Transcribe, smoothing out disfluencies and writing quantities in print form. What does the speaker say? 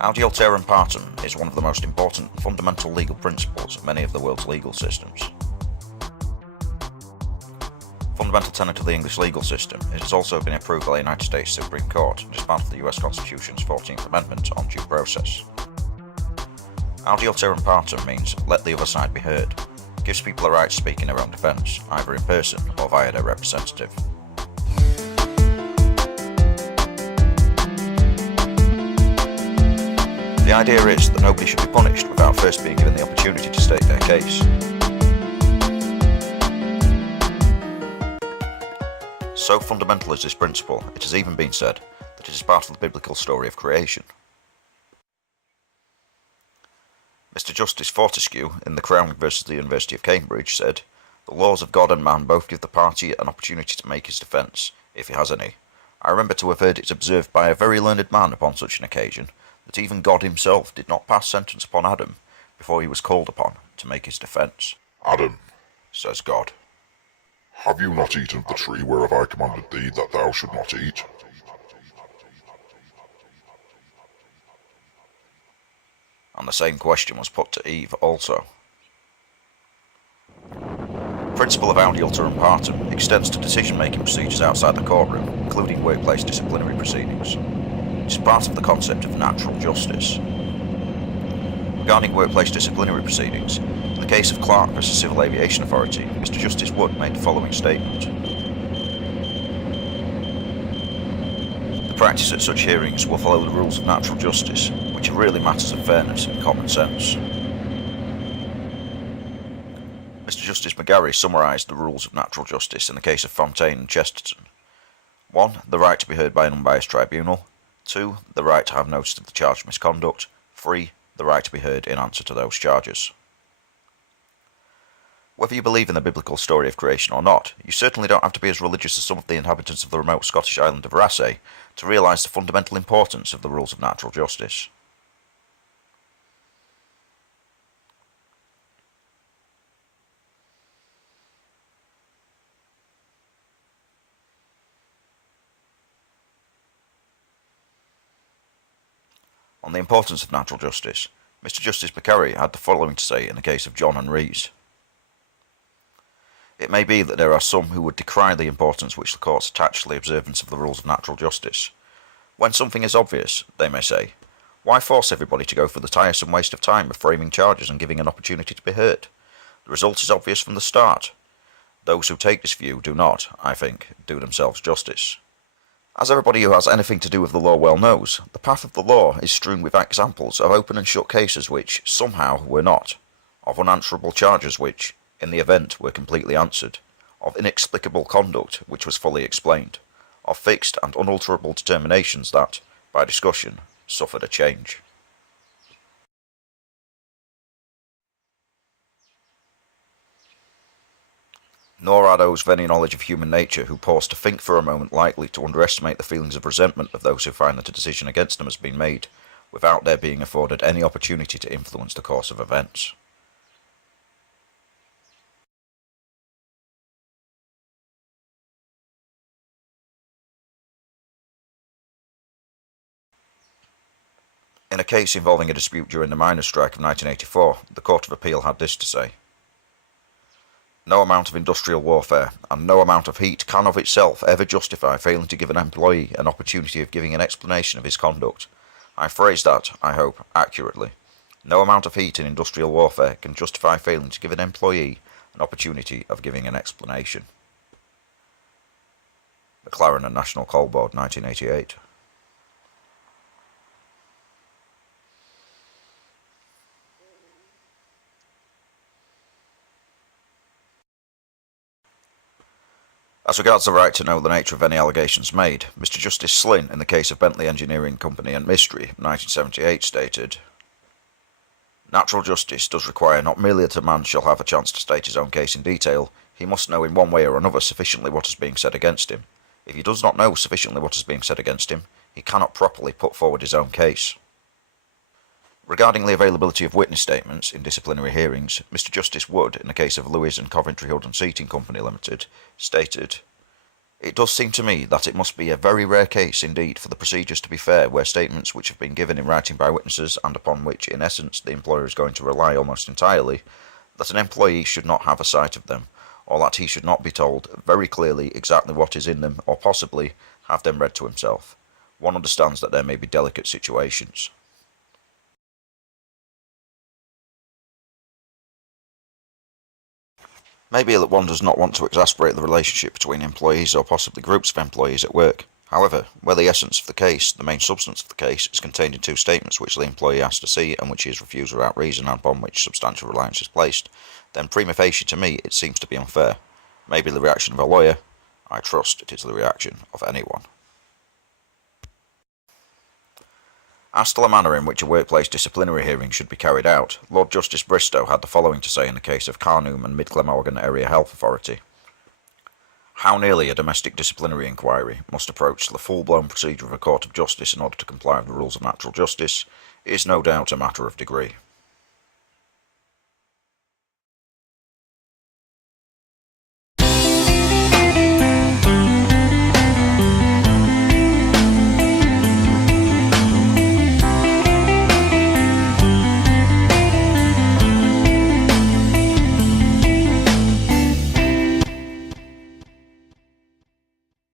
Audi Alteram Partem is one of the most important fundamental legal principles of many of the world's legal systems. Fundamental tenet of the English legal system, it has also been approved by the United States Supreme Court and is part of the US Constitution's 14th Amendment on due process. Audi Alteram Partem means let the other side be heard. It gives people a right to speak in their own defence, either in person or via their representative. The idea is that nobody should be punished without first being given the opportunity to state their case. So fundamental is this principle, it has even been said that it is part of the biblical story of creation. Mr. Justice Fortescue, in The Crown versus the University of Cambridge, said, "The laws of God and man both give the party an opportunity to make his defence, if he has any. I remember to have heard it observed by a very learned man upon such an occasion, that even God himself did not pass sentence upon Adam before he was called upon to make his defence. Adam, Says God, have you not eaten of the tree whereof I commanded thee that thou should not eat? And the same question was put to Eve also. The principle of Audi Alteram Partem extends to decision-making procedures outside the courtroom, including workplace disciplinary proceedings. It is part of the concept of natural justice. Regarding workplace disciplinary proceedings, in the case of Clark v Civil Aviation Authority, Mr. Justice Wood made the following statement. The practice at such hearings will follow the rules of natural justice, which are really matters of fairness and common sense. Mr. Justice McGarry summarised the rules of natural justice in the case of Fontaine and Chesterton. 1. The right to be heard by an unbiased tribunal. 2. The right to have notice of the charged misconduct. 3. The right to be heard in answer to those charges. Whether you believe in the biblical story of creation or not, you certainly don't have to be as religious as some of the inhabitants of the remote Scottish island of Raasay to realise the fundamental importance of the rules of natural justice. On the importance of natural justice, Mr. Justice McGarry had the following to say in the case of John and Rees. It may be that there are some who would decry the importance which the courts attach to the observance of the rules of natural justice. When something is obvious, they may say, why force everybody to go through the tiresome waste of time of framing charges and giving an opportunity to be heard? The result is obvious from the start. Those who take this view do not, I think, do themselves justice. As everybody who has anything to do with the law well knows, the path of the law is strewn with examples of open and shut cases which, somehow, were not, of unanswerable charges which, in the event, were completely answered, of inexplicable conduct which was fully explained, of fixed and unalterable determinations that, by discussion, suffered a change. Nor are those of any knowledge of human nature who pause to think for a moment likely to underestimate the feelings of resentment of those who find that a decision against them has been made, without their being afforded any opportunity to influence the course of events. In a case involving a dispute during the miners' strike of 1984, the Court of Appeal had this to say. No amount of industrial warfare and no amount of heat can of itself ever justify failing to give an employee an opportunity of giving an explanation of his conduct. I phrase that, I hope, accurately. No amount of heat in industrial warfare can justify failing to give an employee an opportunity of giving an explanation. McLaren and National Coal Board, 1988. As regards the right to know the nature of any allegations made, Mr. Justice Slynn, in the case of Bentley Engineering Company and Mystery, 1978, stated, Natural justice does require not merely that a man shall have a chance to state his own case in detail, he must know in one way or another sufficiently what is being said against him. If he does not know sufficiently what is being said against him, he cannot properly put forward his own case. Regarding the availability of witness statements in disciplinary hearings, Mr. Justice Wood, in the case of Lewis and Coventry Hood and Seating Company Limited, stated, It does seem to me that it must be a very rare case indeed for the procedures to be fair, where statements which have been given in writing by witnesses, and upon which, in essence, the employer is going to rely almost entirely, that an employee should not have a sight of them, or that he should not be told very clearly exactly what is in them, or possibly have them read to himself. One understands that there may be delicate situations. Maybe that one does not want to exasperate the relationship between employees or possibly groups of employees at work. However, where the essence of the case, the main substance of the case, is contained in two statements which the employee asks to see and which he is refused without reason and upon which substantial reliance is placed, then prima facie to me it seems to be unfair. Maybe the reaction of a lawyer, I trust it is the reaction of anyone. As to the manner in which a workplace disciplinary hearing should be carried out, Lord Justice Bristow had the following to say in the case of Carnum and Mid Glamorgan Area Health Authority. How nearly a domestic disciplinary inquiry must approach the full-blown procedure of a court of justice in order to comply with the rules of natural justice is no doubt a matter of degree.